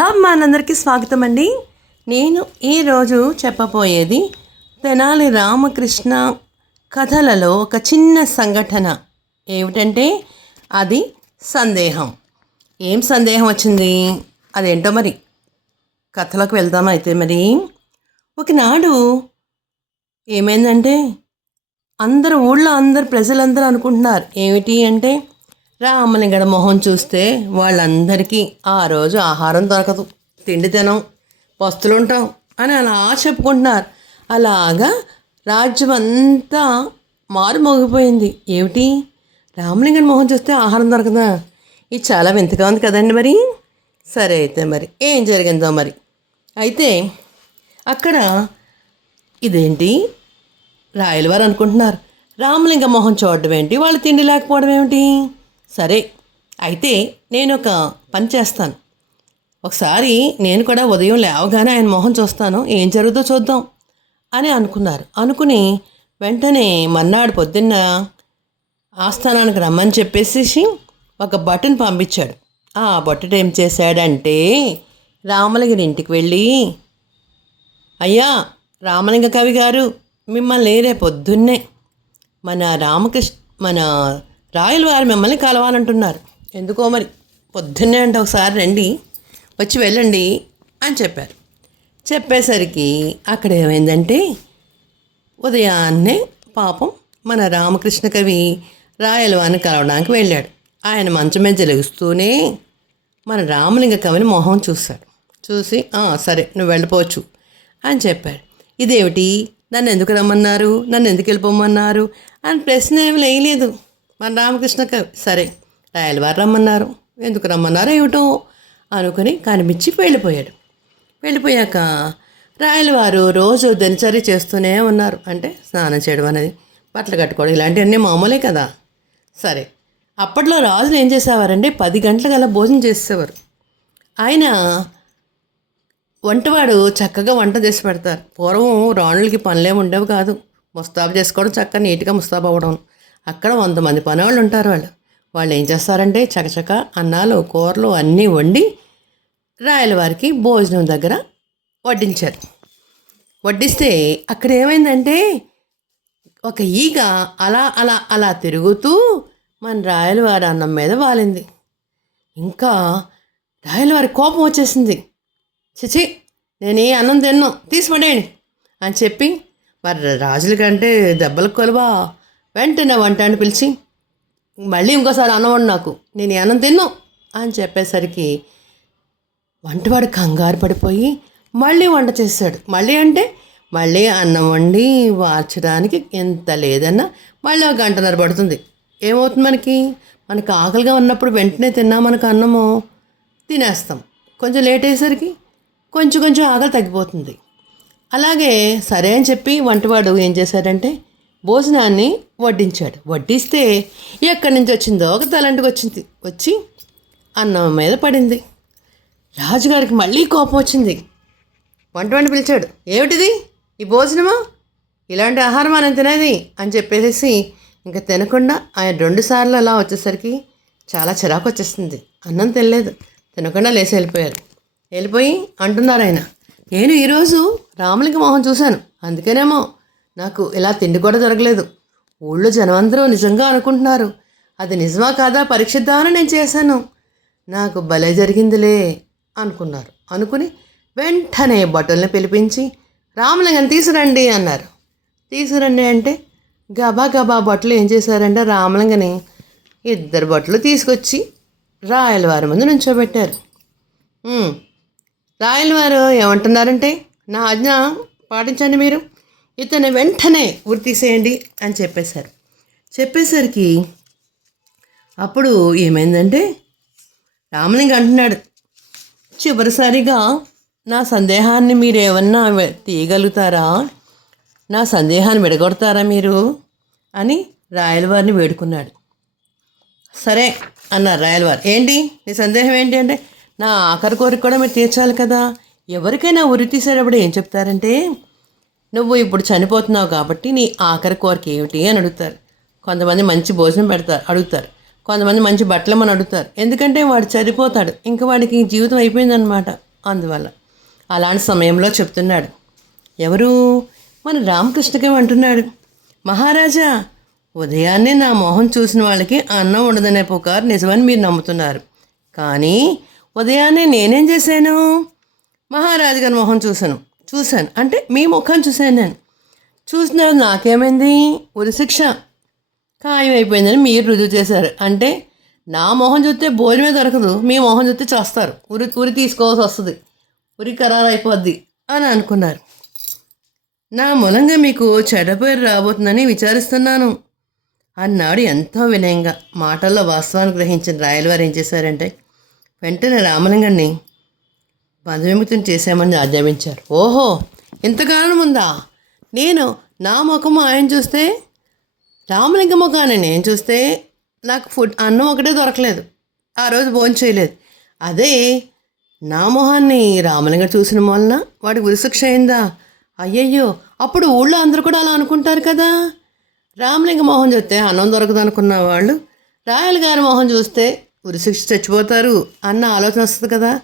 కథాభిమానులందరికీ స్వాగతం అండి నేను ఈరోజు చెప్పబోయేది తెనాలి రామకృష్ణ కథలలో ఒక చిన్న సంఘటన. ఏమిటంటే అది సందేహం. ఏం సందేహం వచ్చింది? అదేంటో మరి? కథలోకి వెళ్దామా అయితే మరి. ఒకనాడు ఏమైందంటే అందరు ఊళ్ళో అందరు ప్రజలందరూ అనుకుంటున్నారు. ఏమిటి అంటే రామలింగడ మొహం చూస్తే వాళ్ళందరికీ ఆ రోజు ఆహారం దొరకదు. తిండి తినం పస్తులుంటాం అని అలా చెప్పుకుంటున్నారు. అలాగా రాజ్యం అంతా మారుమోగిపోయింది. ఏమిటి? రామలింగన్ మొహం చూస్తే ఆహారం దొరకదా? ఇది చాలా వింతగా ఉంది కదండి మరి. సరే అయితే మరి ఏం జరిగిందో మరి. అయితే అక్కడ ఇదేంటి? రాయలవారు అనుకుంటున్నారు. రామలింగ మొహం చూడడం ఏంటి? వాళ్ళు తిండి లేకపోవడం ఏమిటి? సరే అయితే నేను ఒక పని చేస్తాను. ఒకసారి నేను కూడా ఉదయం లేవగానే ఆయన మొహం చూస్తాను ఏం జరుగుతుందో చూద్దాం అని అనుకున్నారు. అనుకుని వెంటనే మన్నాడు పొద్దున్న ఆస్థానానికి రమ్మని చెప్పేసి ఒక బటన్ పంపించాడు. ఆ బట్టడు ఏం చేశాడంటే రామలింగని ఇంటికి వెళ్ళి అయ్యా రామలింగ కవి గారు మిమ్మల్ని రేపు పొద్దున్నే మన రామకృష్ణ మన రాయల వారు మిమ్మల్ని కలవాలంటున్నారు. ఎందుకో మరి? పొద్దున్నే అంటే ఒకసారి రండి వచ్చి వెళ్ళండి అని చెప్పారు. చెప్పేసరికి అక్కడ ఏమైందంటే ఉదయాన్నే పాపం మన రామకృష్ణ కవి రాయలవారిని కలవడానికి వెళ్ళాడు. ఆయన మంచం మీద లెగుస్తూనే మన రామలింగ కవిని మొహం చూశాడు. చూసి సరే నువ్వు వెళ్ళిపోవచ్చు అని చెప్పాడు. ఇదేమిటి? నన్ను ఎందుకు రమ్మన్నారు? నన్ను ఎందుకు వెళ్ళిపోమన్నారు? అని ప్రశ్న ఏమి లేదు మన రామకృష్ణ సరే రాయలవారు రమ్మన్నారు. ఎందుకు రమ్మన్నారో ఏమిటో అనుకుని కనిపించి వెళ్ళిపోయాడు. వెళ్ళిపోయాక రాయలవారు రోజు దినచర్య చేస్తూనే ఉన్నారు. అంటే స్నానం చేయడం అనేది బట్టలు కట్టుకోవడం ఇలాంటివన్నీ మామూలే కదా. సరే అప్పట్లో రాజులు ఏం చేసేవారంటే పది గంటలకల్లా భోజనం చేసేవారు. ఆయన వంటవాడు చక్కగా వంట చేసి పెడతారు. పూర్వం రాణులకి పనులేమి ఉండేవి కాదు. ముస్తాబు చేసుకోవడం చక్కగా నీట్గా ముస్తాబు అవ్వడం. అక్కడ వంద మంది పనివాళ్ళు ఉంటారు వాళ్ళు. వాళ్ళు ఏం చేస్తారంటే చకచక అన్నాలు కూరలు అన్నీ వండి రాయల వారికి భోజనం దగ్గర వడ్డించారు. వడ్డిస్తే అక్కడ ఏమైందంటే ఒక ఈగ అలా అలా అలా తిరుగుతూ మన రాయలవారి అన్నం మీద వాలింది. ఇంకా రాయలవారి కోపం వచ్చేసింది. చిచి నేను ఏ అన్నం తిన్ను తీసిపడేయండి అని చెప్పి మరి రాజుల కంటే దెబ్బలకు కొలువా వెంటనే వంట అని పిలిచి మళ్ళీ ఇంకోసారి అన్నం నాకు నేను అన్నం తిన్ను అని చెప్పేసరికి వంటవాడు కంగారు పడిపోయి మళ్ళీ వంట చేశాడు. మళ్ళీ అంటే మళ్ళీ అన్నం వండి వార్చడానికి ఎంత లేదన్నా మళ్ళీ ఒక గంటన్నర పడుతుంది. ఏమవుతుంది మనకి? మనకు ఆకలిగా ఉన్నప్పుడు వెంటనే తిన్నా మనకు అన్నము తినేస్తాం. కొంచెం లేట్ అయ్యేసరికి కొంచెం కొంచెం ఆకలి తగ్గిపోతుంది. అలాగే సరే అని చెప్పి వంటవాడు ఏం చేశాడంటే భోజనాన్ని వడ్డించాడు. వడ్డిస్తే ఎక్కడి నుంచి వచ్చిందో ఒక తలంటికి వచ్చింది. వచ్చి అన్నం మీద పడింది. రాజుగారికి మళ్ళీ కోపం వచ్చింది. వంట వంట పిలిచాడు. ఏమిటిది? ఈ భోజనము? ఇలాంటి ఆహారం మనం తినేది? అని చెప్పేసి ఇంకా తినకుండా ఆయన రెండు సార్లు అలా వచ్చేసరికి చాలా చిరాకు వచ్చేస్తుంది అన్నం తినలేదు. తినకుండా లేచి వెళ్ళిపోయారు. వెళ్ళిపోయి అంటున్నారు ఆయన. నేను ఈరోజు రాములకి మొహం చూశాను. అందుకేనేమో నాకు ఇలా తిండి కూడా దొరకలేదు. ఊళ్ళో జనమందరం నిజంగా అనుకుంటున్నారు. అది నిజమా కాదా పరీక్షిద్దామని నేను చేశాను. నాకు భలే జరిగిందిలే అనుకున్నారు. అనుకుని వెంటనే బట్టల్ని పిలిపించి రామలింగం తీసురండి అన్నారు. తీసురండి అంటే గబా గబా బట్టలు ఏం చేశారంటే రామలింగని ఇద్దరు బట్టలు తీసుకొచ్చి రాయలవారి ముందు నుంచోబెట్టారు. రాయలవారు ఏమంటున్నారంటే నా ఆజ్ఞ పాటించండి మీరు. ఇతను వెంటనే ఉరి తీసేయండి అని చెప్పేశారు. చెప్పేసరికి అప్పుడు ఏమైందంటే రామలింగ అంటున్నాడు చివరిసారిగా నా సందేహాన్ని మీరు ఏమన్నా తీయగలుగుతారా? నా సందేహాన్ని విడగొడతారా మీరు? అని రాయలవారిని వేడుకున్నాడు. సరే అన్నారు రాయలవారు. ఏంటి? నీ సందేహం ఏంటి అంటే నా ఆఖరి కోరిక కూడా మీరు తీర్చాలి కదా. ఎవరికైనా ఉరి తీసేటప్పుడు ఏం చెప్తారంటే నువ్వు ఇప్పుడు చనిపోతున్నావు కాబట్టి నీ ఆఖరి కోరిక ఏమిటి? అని అడుగుతారు. కొంతమంది మంచి భోజనం పెడతారు అడుగుతారు. కొంతమంది మంచి బట్టలు మనం అడుగుతారు. ఎందుకంటే వాడు చనిపోతాడు. ఇంకా వాడికి జీవితం అయిపోయిందనమాట అందువల్ల. అలాంటి సమయంలో చెప్తున్నాడు. ఎవరు? మన రామకృష్ణకే అంటున్నాడు. మహారాజా ఉదయాన్నే నా మొహం చూసిన వాళ్ళకి అన్నం ఉండదనే పుకారు నిజమని మీరు నమ్ముతున్నారు. కానీ ఉదయాన్నే నేనేం చేశాను? మహారాజు గారి మొహం చూశాను. చూశాను. అంటే మీ ముఖం చూశాను నేను. చూసిన నాకేమైంది? ఉరిశిక్ష ఖాయం అయిపోయిందని మీరు రుజువు చేశారు. అంటే నా మొహం చూస్తే భోజనమే దొరకదు. మీ మొహం చూస్తే చేస్తారు. ఉరి ఉరి తీసుకోవాల్సి వస్తుంది. ఉరి ఖరారు అయిపోద్ది అని అనుకున్నారు. నా మూలంగా మీకు చెడపేరు రాబోతుందని విచారిస్తున్నాను. అన్నాడు ఎంతో వినయంగా. మాటల్లో వాస్తవాన్ని గ్రహించిన రాయలవారు ఏం చేశారంటే వెంటనే రామలింగాన్ని బంధవిముక్తం చేశామని ఆజ్ఞాపించారు. ఓహో ఇంత ఉందా నేను నా ముఖము ఆయన చూస్తే రామలింగ ముఖాన్ని నేను చూస్తే నాకు ఫుడ్ అన్నం ఒకటే దొరకలేదు. ఆ రోజు భోజనం చేయలేదు. అదే నా మొహాన్ని రామలింగ చూసిన వలన వాడికి ఉరిశిక్ష అయిందా? అయ్యయ్యో అప్పుడు ఊళ్ళో అందరూ కూడా అలా అనుకుంటారు కదా. రామలింగ మొహం చూస్తే అన్నం దొరకదు అనుకున్న వాళ్ళు రాయల గారి మొహం చూస్తే ఉరిశిక్ష చచ్చిపోతారు అన్న ఆలోచన వస్తుంది కదా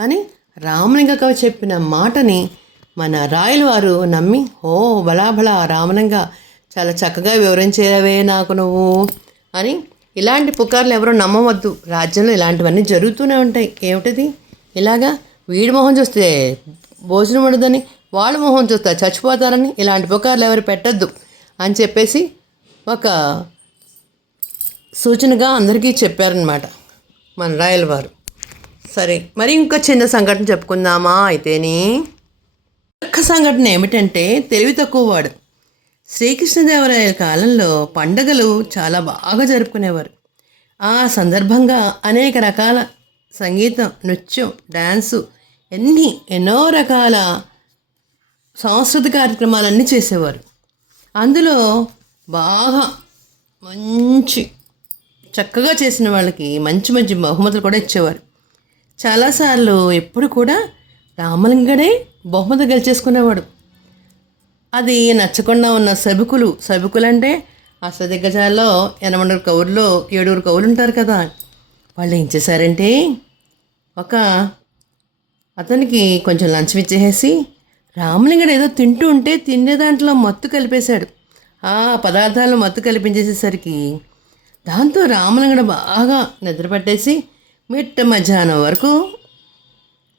అని రామలింగ కవి చెప్పిన మాటని మన రాయల వారు నమ్మి ఓ బలా బలా రామలింగ చాలా చక్కగా వివరించేవే నాకు నువ్వు అని ఇలాంటి పుకార్లు ఎవరు నమ్మవద్దు. రాజ్యంలో ఇలాంటివన్నీ జరుగుతూనే ఉంటాయి. ఏమిటిది? ఇలాగా వీడి మొహం చూస్తే భోజనం ఉండదని వాళ్ళ మొహం చూస్తే చచ్చిపోతారని ఇలాంటి పుకార్లు ఎవరు పెట్టద్దు అని చెప్పేసి ఒక సూచనగా అందరికీ చెప్పారనమాట మన రాయల వారు సరే మరి ఇంకా చిన్న సంఘటన చెప్పుకుందామా అయితేని ఒక్క సంఘటన ఏమిటంటే తెలివి తక్కువ వాడు. శ్రీకృష్ణదేవరాయల కాలంలో పండగలు చాలా బాగా జరుపుకునేవారు. ఆ సందర్భంగా అనేక రకాల సంగీతం నృత్యం డ్యాన్సు ఎన్ని ఎన్నో రకాల సాంస్కృతిక కార్యక్రమాలన్నీ చేసేవారు. అందులో బాగా మంచి చక్కగా చేసిన వాళ్ళకి మంచి మంచి బహుమతులు కూడా ఇచ్చేవారు. చాలాసార్లు ఎప్పుడు కూడా రామలింగడే బహుమతి గెలిచేసుకునేవాడు. అది నచ్చకుండా ఉన్న సభికులు సభికులు అంటే అష్టదిగ్గజాల్లో ఎనమండరు కవుల్లో ఏడుగురు కవులు ఉంటారు కదా. వాళ్ళు ఏం చేశారంటే ఒక అతనికి కొంచెం లంచం ఇచ్చేసి రామలింగడు ఏదో తింటూ ఉంటే తినే దాంట్లో మత్తు కలిపేశాడు. ఆ పదార్థాలు మత్తు కలిపించేసేసరికి దాంతో రామలింగడు బాగా నిద్రపట్టేసి మిట్ట మధ్యాహ్నం వరకు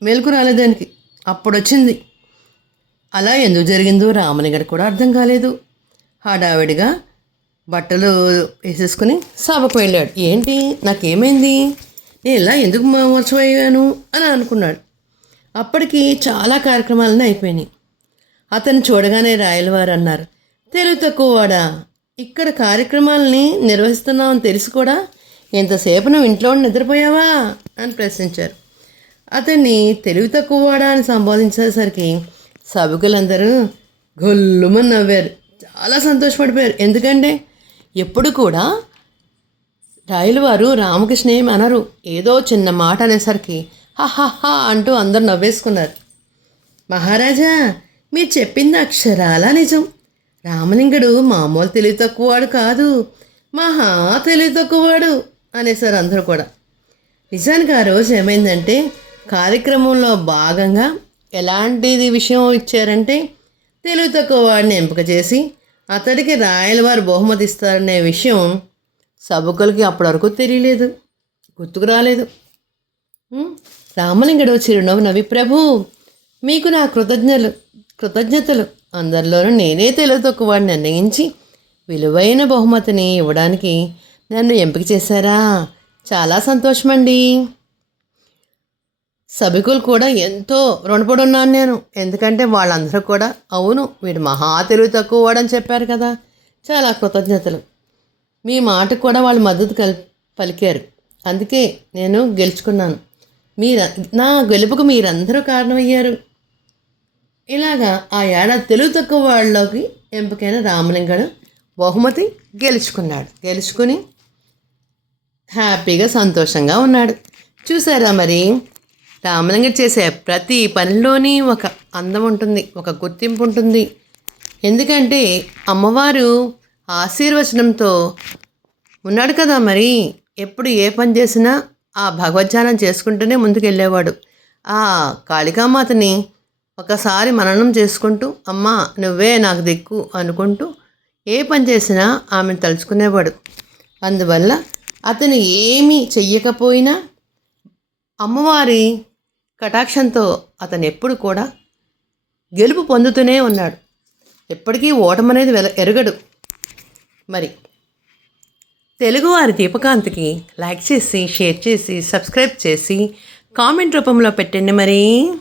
మెలకు రాలేదానికి. అప్పుడు వచ్చింది అలా ఎందుకు జరిగిందో రామలింగడు కూడా అర్థం కాలేదు. హడావిడిగా బట్టలు వేసేసుకుని సభకు వెళ్ళాడు ఏంటి? నాకేమైంది? నేను ఇలా ఎందుకు మోసపోయాను? అని అనుకున్నాడు. అప్పటికి చాలా కార్యక్రమాలన్నీ అయిపోయినాయి. అతను చూడగానే రాయలవారు అన్నారు తెలివి తక్కువ వాడా? ఇక్కడ కార్యక్రమాలని నిర్వహిస్తున్నామని తెలిసి కూడా? ఎంతసేపు నువ్వు ఇంట్లో నిద్రపోయావా? అని ప్రశ్నించారు. అతన్ని తెలివి తక్కువ వాడా అని సంబోధించేసరికి సభకులందరూ గొల్లుమని నవ్వారు. చాలా సంతోషపడిపోయారు. ఎందుకంటే ఎప్పుడు కూడా రాయల వారు రామకృష్ణ ఏమి అనరు. ఏదో చిన్న మాట అనేసరికి హహహా అంటూ అందరు నవ్వేసుకున్నారు. మహారాజా మీరు చెప్పింది అక్షరాల నిజం. రామలింగుడు మామూలు తెలివి తక్కువవాడు కాదు. మహా తెలివి తక్కువవాడు అనేసారు అందరూ కూడా. నిజానికి ఆ రోజు ఏమైందంటే కార్యక్రమంలో భాగంగా ఎలాంటిది విషయం ఇచ్చారంటే తెలివి తక్కువ వాడిని ఎంపిక చేసి అతడికి రాయలవారు బహుమతి ఇస్తారనే విషయం సభకులకి అప్పటి వరకు తెలియలేదు. గుర్తుకు రాలేదు. ఉం? రామలింగడు చిరునవ్వు నవ్వి ప్రభు మీకు నా కృతజ్ఞలు కృతజ్ఞతలు. అందరిలోనూ నేనే తెలివి తక్కువ వాడిని నిర్ణయించి విలువైన బహుమతిని ఇవ్వడానికి నన్ను ఎంపిక చేశారా? చాలా సంతోషమండి. సభికులు కూడా ఎంతో రుణపడి ఉన్నాను నేను. ఎందుకంటే వాళ్ళందరూ కూడా అవును వీడు మహా తెలివి తక్కువ వాడని చెప్పారు కదా. చాలా కృతజ్ఞతలు. మీ మాటకు కూడా వాళ్ళు మద్దతు కల్ పలికారు. అందుకే నేను గెలుచుకున్నాను. మీరు నా గెలుపుకు మీరందరూ కారణమయ్యారు. ఇలాగా ఆ ఏడాది తెలుగు తక్కువ వాళ్ళలోకి ఎంపికైన రామలింగడు బహుమతి గెలుచుకున్నాడు. గెలుచుకుని హ్యాపీగా సంతోషంగా ఉన్నాడు. చూసారా మరి? రామలింగ చేసే ప్రతి పనిలోని ఒక అందం ఉంటుంది ఒక గుర్తింపు ఉంటుంది. ఎందుకంటే అమ్మవారు ఆశీర్వచనంతో ఉన్నాడు కదా మరి? ఎప్పుడు ఏ పని చేసినా ఆ భగవద్ధ్యానం చేసుకుంటూనే ముందుకెళ్ళేవాడు. ఆ కాళికామాతని ఒకసారి మననం చేసుకుంటూ అమ్మా నువ్వే నాకు దిక్కు అనుకుంటూ ఏ పని చేసినా ఆమెను తలుచుకునేవాడు. అందువల్ల అతను ఏమీ చెయ్యకపోయినా అమ్మవారి కటాక్షంతో అతను ఎప్పుడు కూడా గెలుపు పొందుతూనే ఉన్నాడు. ఎప్పటికీ ఓటమనేది వెల ఎరగడు. మరి తెలుగువారి దీపకాంతికి లైక్ చేసి షేర్ చేసి సబ్స్క్రైబ్ చేసి కామెంట్ రూపంలో పెట్టండి మరి.